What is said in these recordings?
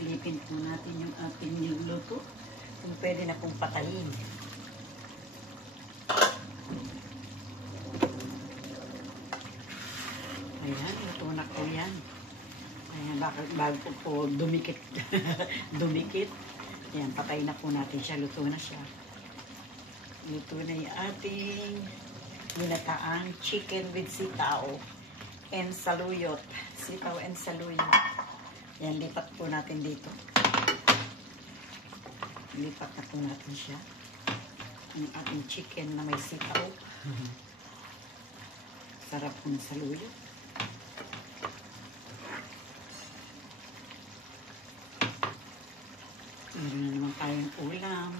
Silipin po natin yung ating niluluto. Kung pwede na pong patayin. Ayan, luto na po yan. Ayan, bago po dumikit. Dumikit. Ayan, patay na po natin siya. Luto na siya. Luto na yung ating ginataang chicken with sitaw and saluyot. Sitaw and saluyot. Ayan, lipat po natin dito. Lipat na po natin siya. Ang ating chicken na may sitaw. Sarap ng saluyot. Meron na naman tayong ulam.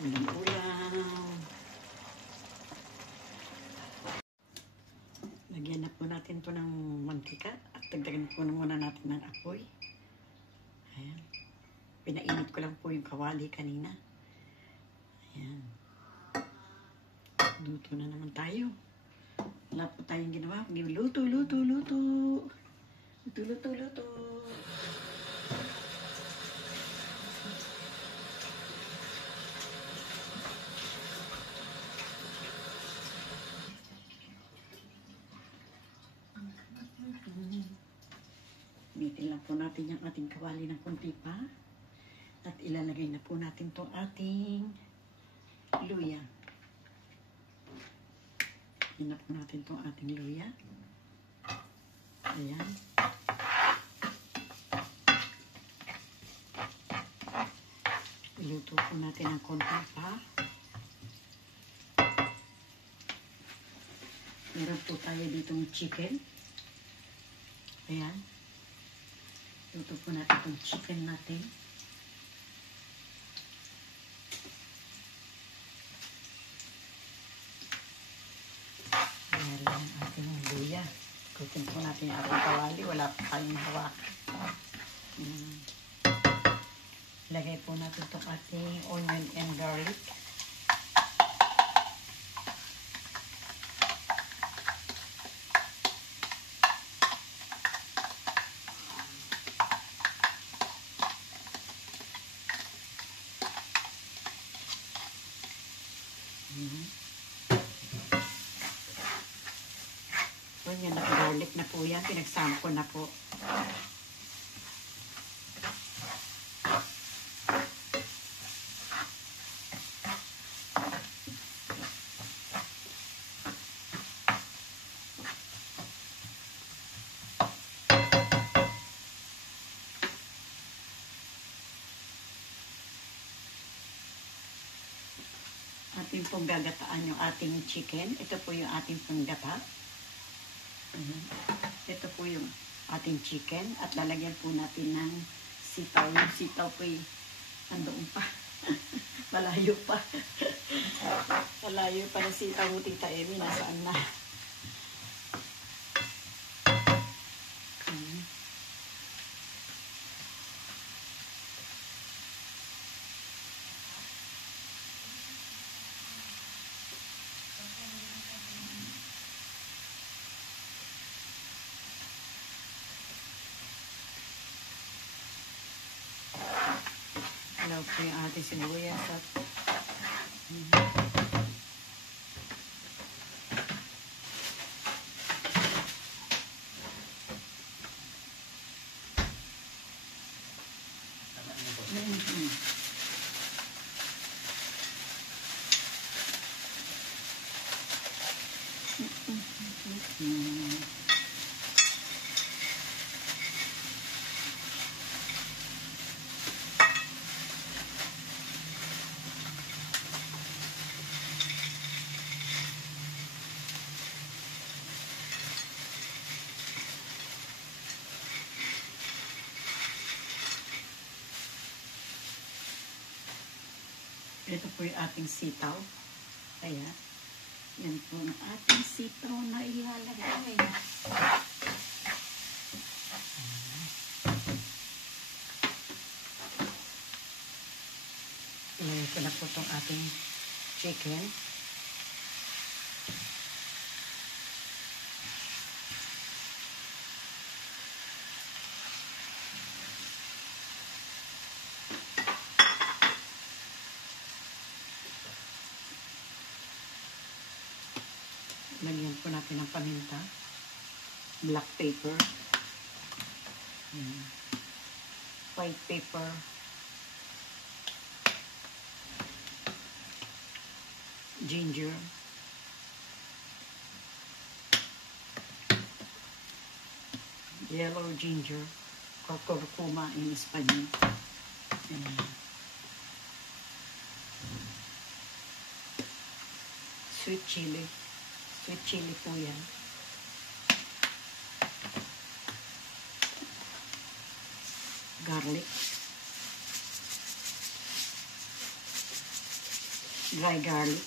Ulam. Lagyan na po natin to ng mantika at dagdagan po na muna natin ng apoy. Ayan. Pinainit ko lang po yung kawali kanina. Ayan. Luto na naman tayo. Wala po tayong ginawa. Luto. Luto. Bitin lang po natin yung ating kawali ng konti pa. At ilalagay na po natin itong ating luya. Yan na po natin itong ating luya. Ayan. Iluto po natin ang konti pa. Meron po tayo ditong chicken. Ayan. Luto po natin itong chicken natin. Ayan lang ang ating luya. Ikutin po natin yung ating kawali. Wala pa tayong hawak. Lagay po natin itong ating onion and garlic. So, yan, naka-garlic na po yan. Pinagsama ko na po. Ating pong gagataan yung ating chicken. Ito po yung ating panggata. Ito po yung ating chicken. At lalagyan po natin ng sitaw. Yung sitaw po yung andoon pa. Malayo pa. Malayo pa ng sitaw mo, Tita Emi. Nasaan na? Alaw po yung ating sibuyas at ito po yung ating sitaw. Kaya, yan po ang ating sitaw na ilalagay. Ilagay ko na po itong ating chicken. Lagyan po natin ng paminta. Black pepper. White pepper. Ginger. Yellow ginger. Curcuma in Spanish. Sweet chili. Sweet chili po yan. Garlic. Dry garlic.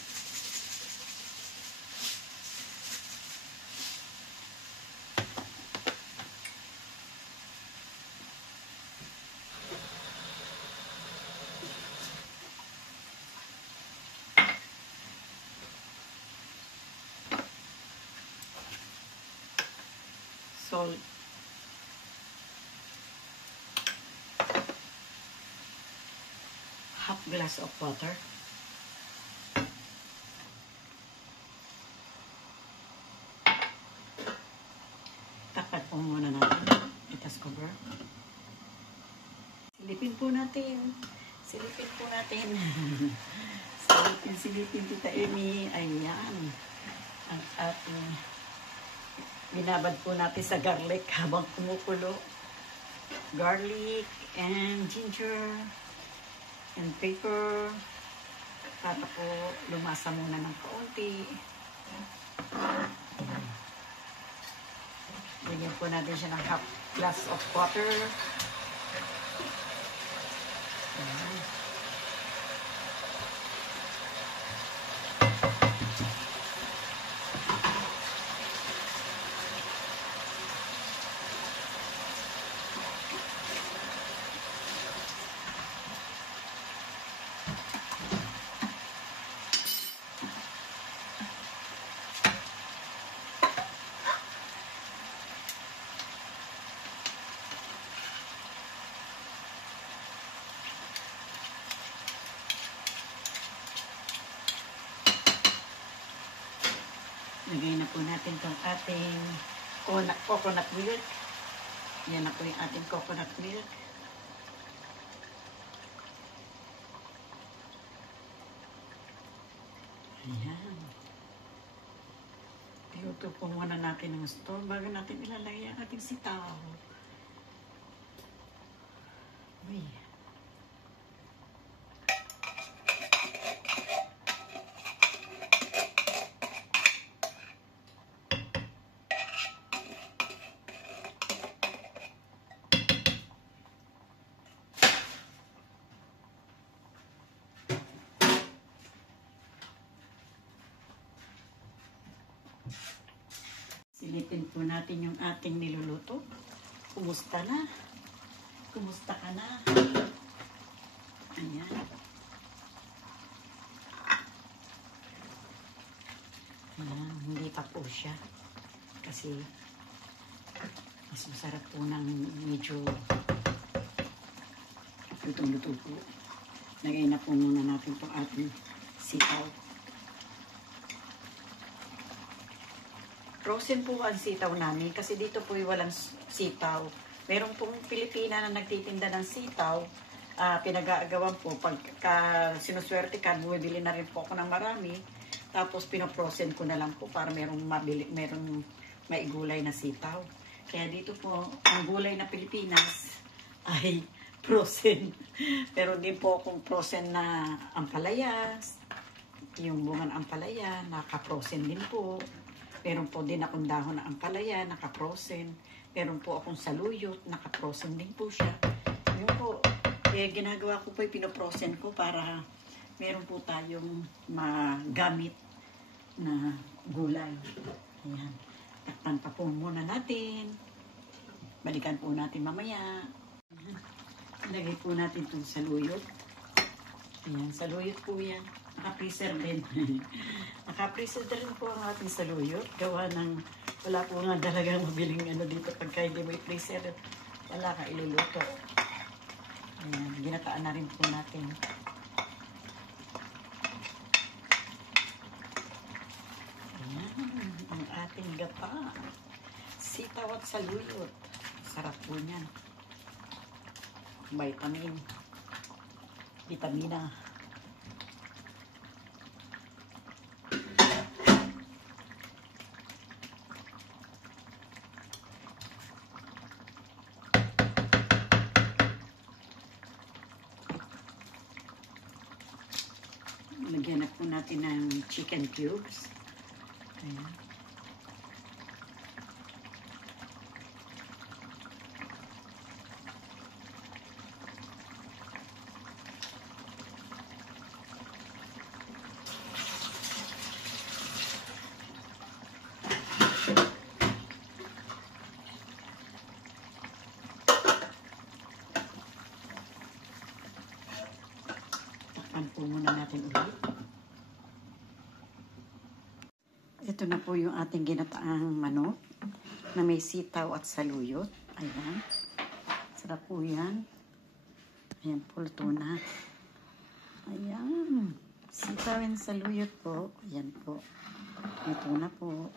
Salt. Half glass of water. Tapat po muna natin. Itas cover. Silipin po natin. Silipin po natin. Silipin Tita Amy. Ayan. Ang ating binabad po natin sa garlic habang kumukulo. Garlic and ginger and pepper. Para po lumasa muna ng kaunti. Lagyan po natin siya ng half glass of water. Ayan. Lagay na po natin itong ating coconut milk. Yan na po yung ating coconut milk. Ayan. Iluto po muna natin ng store bago natin ilalagay ang ating sitaw. Uy. Silipin po natin yung ating niluluto. Kumusta na? Kumusta ka na? Ayan. Ayan, hindi pa po siya. Kasi mas masarap po ng medyo lutong-luto po. Lagay na po muna natin itong ating sitaw. Frozen po ang sitaw namin kasi dito po walang sitaw. Meron pong Pilipina na nagtitinda ng sitaw. Pinag-aagawan po. Pagka sinuswerte ka, bumibili na rin po ako ng marami. Tapos pinoprosen ko na lang po para merong maigulay na sitaw. Kaya dito po, ang gulay na Pilipinas ay frozen. Pero din po akong frozen na ampalaya. Yung bunga ng ampalaya, naka-frozen din po. Meron po din akong dahon na ampalaya, naka-frozen. Meron po akong saluyot, naka-frozen din po siya. Yun po, ginagawa ko po, pinoprosen ko para meron po tayong magamit na gulay. Ayan. Takpan pa po muna natin. Balikan po natin mamaya. Ayan. Ilagay po natin itong saluyot. Ayan, saluyot po yan. Naka-freezer din. Naka-freezer din po ang ating saluyot. Gawa ng, wala po nga talagang mabiling ano dito pagka hindi mo i-freezer. Wala ka iluluto. Ayan, ginataan na rin po natin. Ayan, ating gata. Sitaw at saluyot. Sarap po niyan. Vitamina. Lagyan na po natin ng chicken cubes. Ayan. Takpan po muna natin ulit. Ito na po yung ating ginataang manok na may sitaw at saluyot. Ayan. Sarap po yan. Ayan po, luto na. Ayan. Sitaw and saluyot po. Ayan po. Luto na po.